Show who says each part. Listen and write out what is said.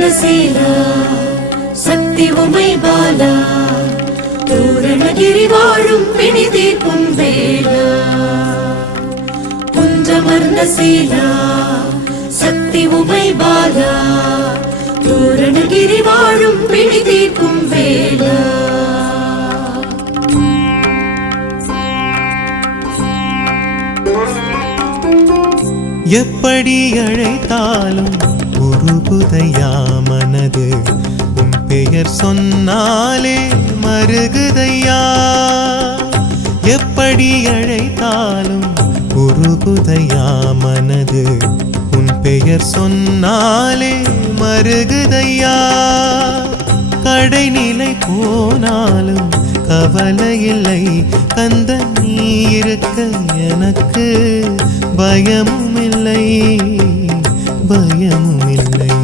Speaker 1: வர்ணசீலா சக்தி உமை பாலா பூரணகிரி வாழும் பிணி தீர்க்கும் வேலா. குன்றமர்ந்த சீலா சக்தி உமை பாலா பூரணகிரி வாழும் பிணி தீர்க்கும் வேலா.
Speaker 2: எப்படி அழைத்தாலும் உருகுதையா மனது. உன் பெயர் சொன்னாலே மருகுதையா. எப்படி அழைத்தாலும் உருகுதையா மனது. உன் பெயர் சொன்னாலே மருகுதையா. கடைநிலை போனாலும் கவலை இல்லை கந்த நீ இருக்க எனக்கு பயமும் இல்லை பயமும் இல்லை